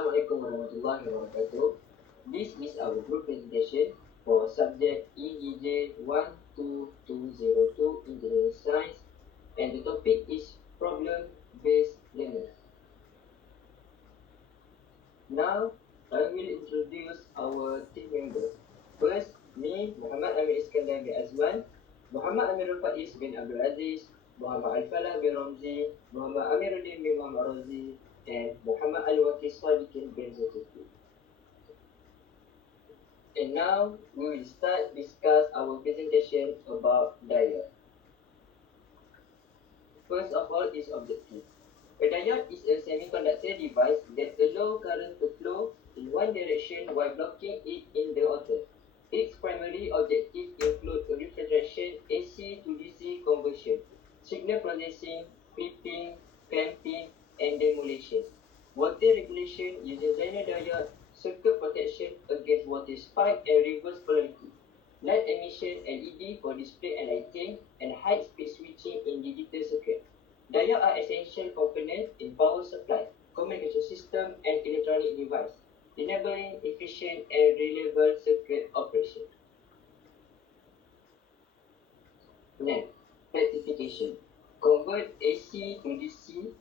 Assalamualaikum warahmatullahi wabarakatuh. This is our group presentation for subject EEJ 12202 Engineering Science, and the topic is problem-based learning. Now, I will introduce our team members. First, me, Muhammad Amir Iskandar bin Azman, Muhammad Amirul Faiz bin Abdul Aziz, Muhammad Al-Falah bin Ramzi, Muhammad Amiruddin bin Muhammad Razi, and Muhammad Al-Waqi Sadiqin bin Zulkifli. And now, we will start discuss our presentation about diode. First of all is objective. A diode is a semiconductor device that allows current to flow in one direction while blocking it in the other. Its primary objective include refrigeration, AC to DC conversion, signal processing, clipping, clamping, and demolition, voltage regulation using Zener diode, circuit protection against voltage spike and reverse polarity, light emission LED for display and lighting, and high-speed switching in digital circuit. Diodes are essential components in power supply, communication system, and electronic device, enabling efficient and reliable circuit operation. Next, rectification. Convert AC to DC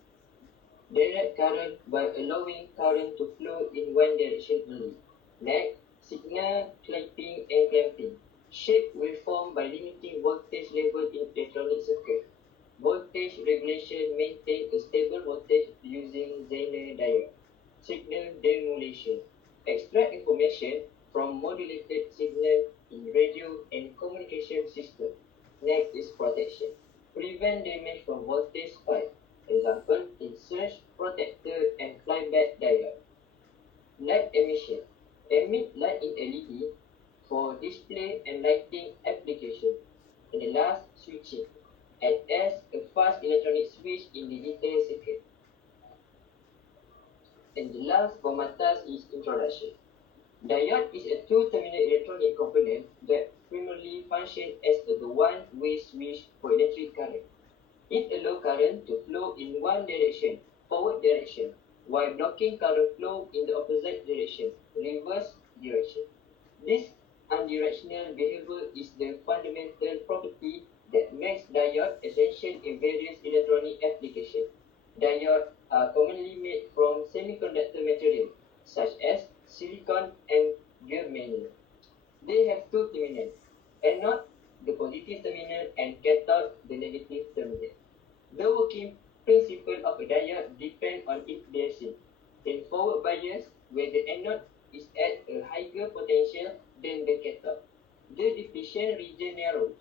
direct current by allowing current to flow in one direction only. Next, signal clamping and clamping. Shape waveform by limiting voltage level in electronic circuit. Voltage regulation, maintain a stable voltage using Zener diode. Signal demolition. Extract information from modulated signal in radio and communication system. Next is protection. Prevent damage from voltage spike. Example, in surge protector and flyback diode. Light emission. Emit light in LED for display and lighting application. And the last, switching. Act as a fast electronic switch in digital circuit. And the last for my task is introduction. Diode is a two-terminal electronic component that primarily functions as a one-way switch for electric current. It allows current to flow in one direction, forward direction, while blocking current flow in the opposite direction, reverse direction. This unidirectional behavior is the fundamental property that makes diode essential in various electronic applications. Diodes are commonly made from semiconductor materials such as silicon and germanium. They have two terminals, anode, the positive terminal, and cathode, the negative terminal. The working principle of a diode depends on its biasing. In forward bias, where the anode is at a higher potential than the cathode, the depletion region narrows,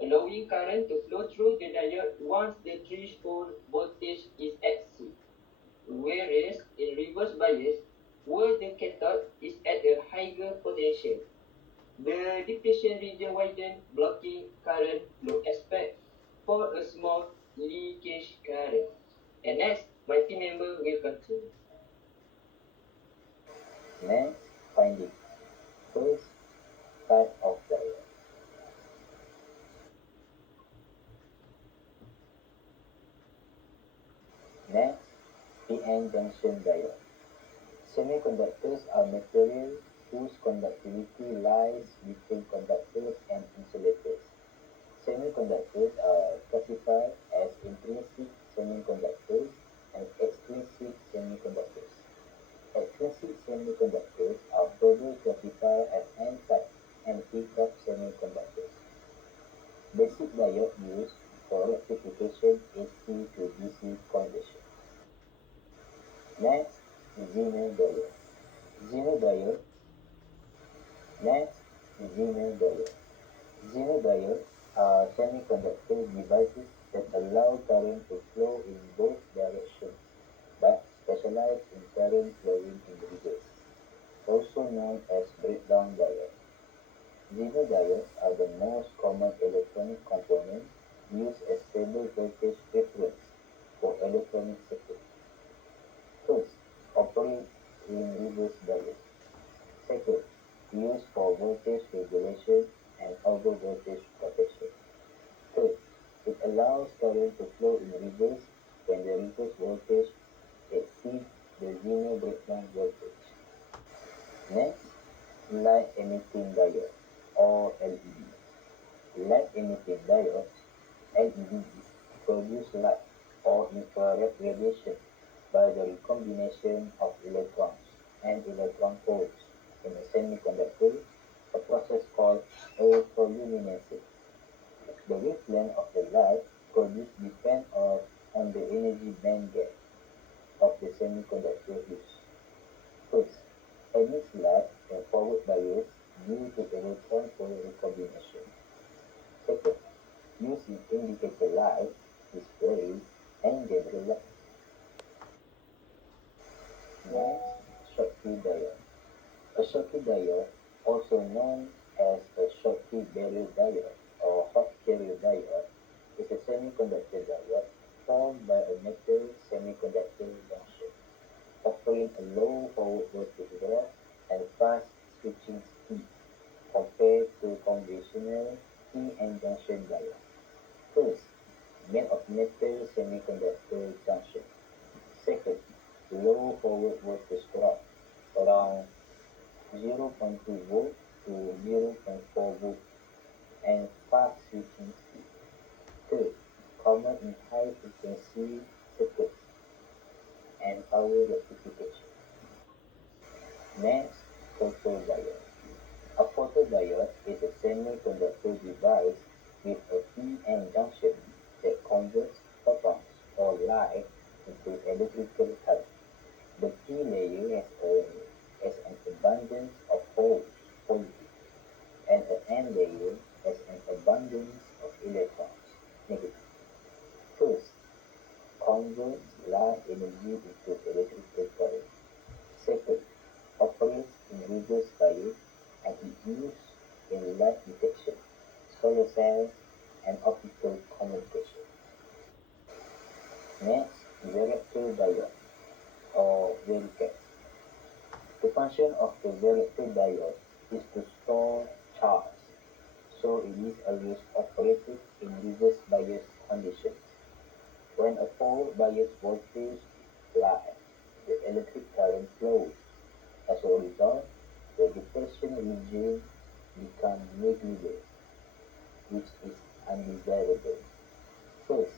allowing current to flow through the diode once the threshold voltage is at C. Whereas in reverse bias, where the cathode is at a higher potential, the depletion region widens, blocking current flow except for a small leakage current. And next, my team member will continue. Next, finding. First, type of diode. Next, PN junction diode. Semiconductors are materials whose conductivity lies between conductors and insulators. Semiconductors are classified as intrinsic semiconductors and extrinsic semiconductors. Extrinsic semiconductors are further classified as N-type and P-type semiconductors. Basic diode used for rectification AC to DC conversion. Next, Zener diode. Zener diode. Next, Zener diode. Zener diodes are semiconductor devices that allow current to flow in both directions, but specialize in current flowing in reverse, also known as breakdown diodes. Zener diodes are the most common electronic component used as stable voltage reference for electronic circuits. First, operate in reverse bias. Second, used for voltage regulation and over-voltage protection. Third, it allows current to flow in reverse when the reverse voltage exceeds the Zener breakdown voltage. light emitting diode or LED. Light emitting diodes LEDs produce light or infrared radiation by the recombination of electrons and electron holes in a semiconductor, a process called electroluminescence. The wavelength of the light produced depends on the energy band gap of the semiconductor used. First, emits light in forward bias due to electron-hole recombination. Second, use in indicator light, display, and general light. Next, Schottky diode. A Schottky diode, also known as a Schottky barrier diode or hot carrier diode, is a semiconductor diode formed by a metal semiconductor junction, offering a low forward voltage drop and fast switching speed compared to conventional p-n junction diodes. First, made of metal semiconductor junction. Second, low forward voltage drop around 0.2 volt to 0.4 volt and fast switching speed. Third, common in high frequency circuits and power rectification. Next, photodiode. A photodiode is a semiconductor device with a p-n junction that converts photons or light into electrical current. The P layer has an abundance of holes, positive, and the N layer has an abundance of electrons, negative. First, converts light energy into electrical current. Second, operates in reverse bias and is used in light detection, solar cells, and optical communication. Next, varactor diode or VariCAD. The function of the varactor diode is to store charge, so it is always operated in reverse bias conditions. When a forward bias voltage applied, the electric current flows. As a result, the detection region becomes negligible, which is undesirable. First,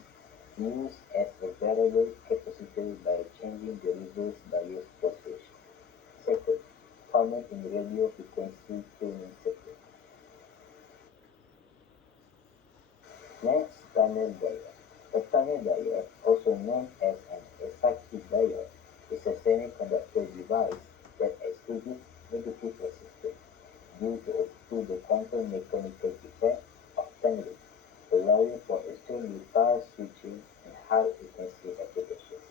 use as a variable capacitor by changing the reverse bias voltage. Second, common in radio frequency tuning circuit. Next, tunnel diode. A tunnel diode, also known as an Esaki diode, is a semiconductor device that exhibits negative resistance due to the quantum mechanical effect of tunneling, allowing for extremely fast switching and high frequency applications.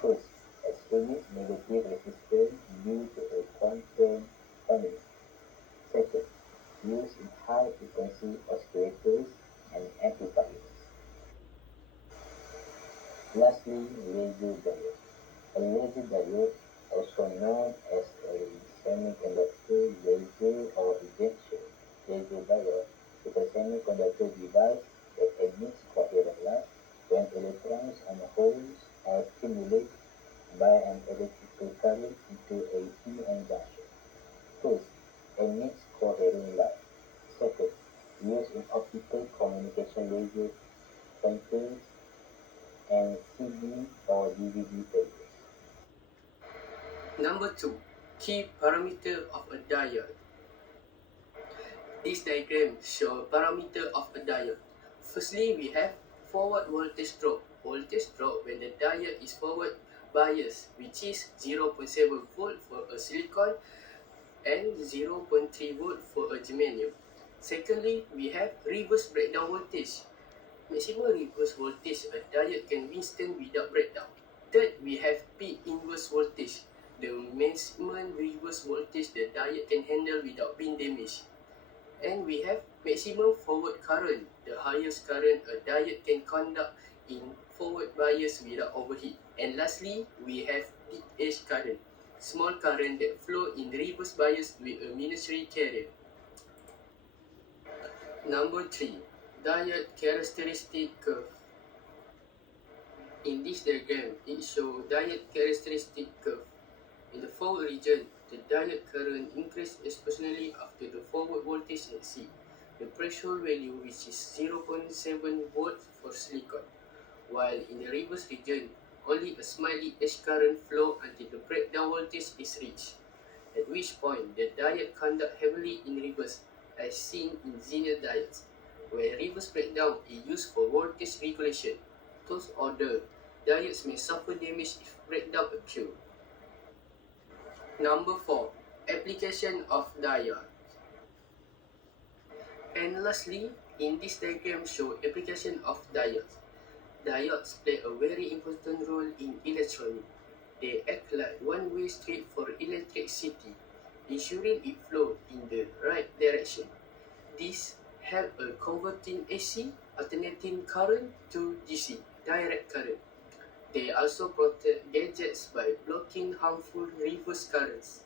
First, exhibits negative resistance due to a quantum tunneling. Second, used in high frequency oscillators and amplifiers. Lastly, laser diode. A laser diode, also known as a semiconductor laser or ejection laser diode, is a semiconductor device that emits coherent light when electrons and holes are stimulated by an electrical current into a p-n junction. First, emits coherent light. Second, used in optical communication laser pointers and CD or DVD players. Number 2. Key parameter of a diode. This diagram shows parameter of a diode. Firstly, we have forward voltage drop. Voltage drop when the diode is forward bias, which is 0.7 volt for a silicon and 0.3 volt for a germanium. Secondly, we have reverse breakdown voltage. Maximum reverse voltage a diode can withstand without breakdown. Third, we have peak inverse voltage, the maximum reverse voltage the diode can handle without being damaged. And we have maximum forward current, the highest current a diode can conduct in forward bias without overheat. And lastly, we have peak edge current, small current that flow in reverse bias with a minuscule carrier. Number 3. Diode characteristic curve. In this diagram, it shows diode characteristic curve. In the forward region, the diode current increase exponentially after the forward voltage exceeds the threshold value, which is 0.7 volts for silicon, while in the reverse region, only a slightly edge current flow until the breakdown voltage is reached, at which point the diode conduct heavily in reverse, as seen in Zener diodes, where reverse breakdown is used for voltage regulation. Those other diodes may suffer damage if breakdown occurs. Number 4. Application of diode. And lastly, in this diagram show application of diodes. Diodes play a very important role in electronics. They act like one-way street for electricity, ensuring it flows in the right direction. This helps converting AC alternating current to DC direct current. They also protect gadgets by blocking harmful reverse currents.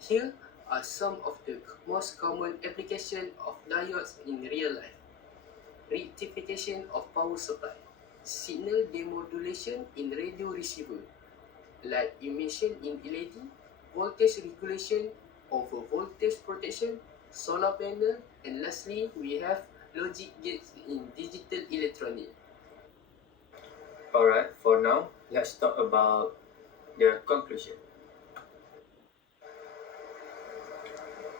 Here are some of the most common applications of diodes in real life. Rectification of power supply, signal demodulation in radio receiver, light emission in LED, voltage regulation over voltage protection, solar panel, and lastly, we have logic gates in digital electronics. Alright, for now, let's talk about the conclusion.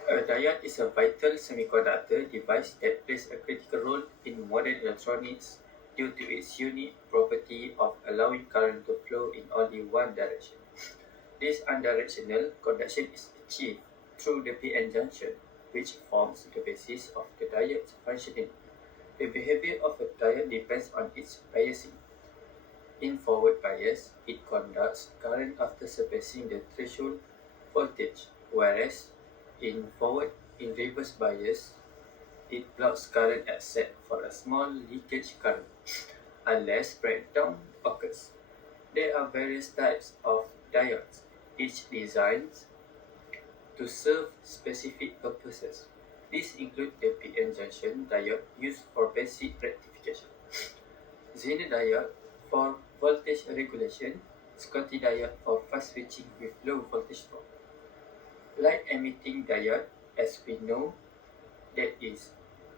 A diode is a vital semiconductor device that plays a critical role in modern electronics due to its unique property of allowing current to flow in only one direction. This unidirectional conduction is achieved through the PN junction, which forms the basis of the diode's functioning. The behavior of a diode depends on its biasing. In forward bias, it conducts current after surpassing the threshold voltage, whereas in reverse bias, it blocks current except for a small leakage current, unless breakdown occurs. There are various types of diodes, each designed to serve specific purposes. These include the PN junction diode used for basic rectification, Zener diode for voltage regulation, Schottky diode for fast switching with low voltage drop, light emitting diode, as we know, that is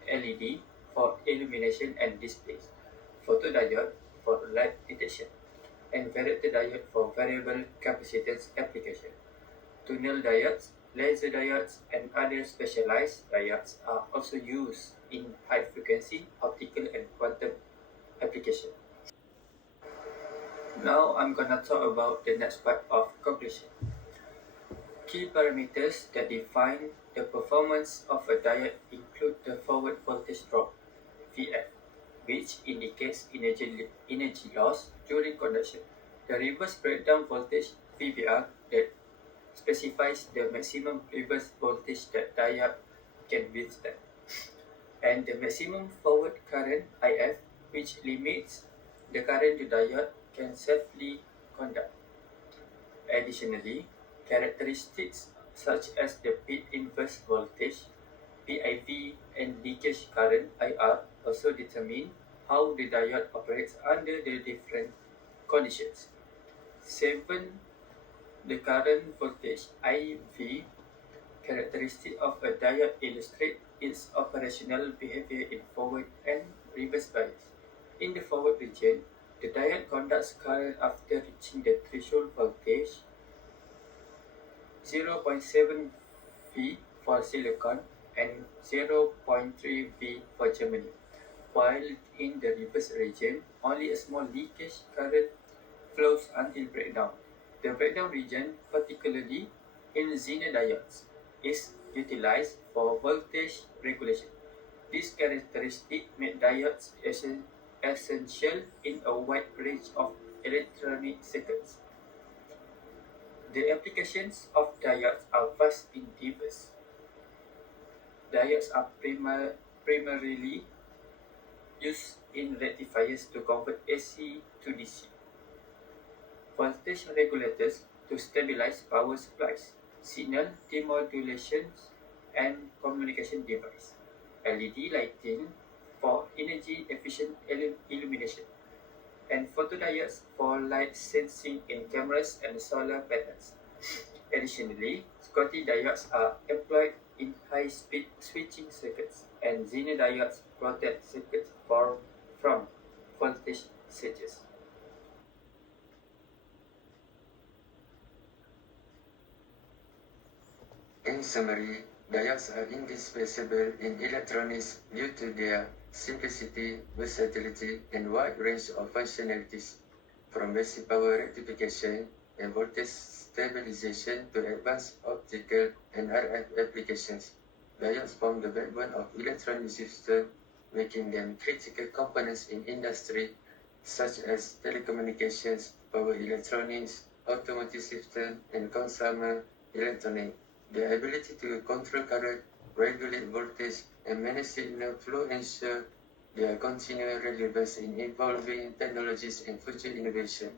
LED for illumination and displays, photodiode for light detection, and variator diode for variable capacitance application. Tunnel diodes, laser diodes, and other specialized diodes are also used in high frequency, optical, and quantum application. Now I'm gonna talk about the next part of conclusion. Key parameters that define the performance of a diode include the forward voltage drop, VF, which indicates energy loss during conduction, the reverse breakdown voltage, VBR, that specifies the maximum reverse voltage that diode can withstand, and the maximum forward current, IF, which limits the current the diode can safely conduct. Additionally, characteristics such as the peak inverse voltage, PIV, and leakage current, IR, also determine how the diode operates under the different conditions. 7. The current voltage, IV, characteristic of a diode illustrate its operational behavior in forward and reverse bias. In the forward region, the diode conducts current after reaching the threshold voltage 0.7 V for silicon and 0.3 V for germanium, while in the reverse region, only a small leakage current flows until breakdown. The breakdown region, particularly in Zener diodes, is utilized for voltage regulation. This characteristic make diodes essential in a wide range of electronic circuits. The applications of diodes are vast and diverse. Diodes are primarily used in rectifiers to convert AC to DC, voltage regulators to stabilize power supplies, signal demodulations, and communication device, LED lighting for energy efficient illumination, and photodiodes for light sensing in cameras and solar panels. Additionally, Schottky diodes are employed in high-speed switching circuits, and Zener diodes protect circuits from voltage surges. In summary, diodes are indispensable in electronics due to their simplicity, versatility, and wide range of functionalities, from basic power rectification and voltage stabilization to advanced optical and RF applications. Diodes form the backbone of electronic systems, making them critical components in industry such as telecommunications, power electronics, automotive systems, and consumer electronics. The ability to control current, regulate voltage, and manage signal flow ensure their continued relevance in evolving technologies and future innovation.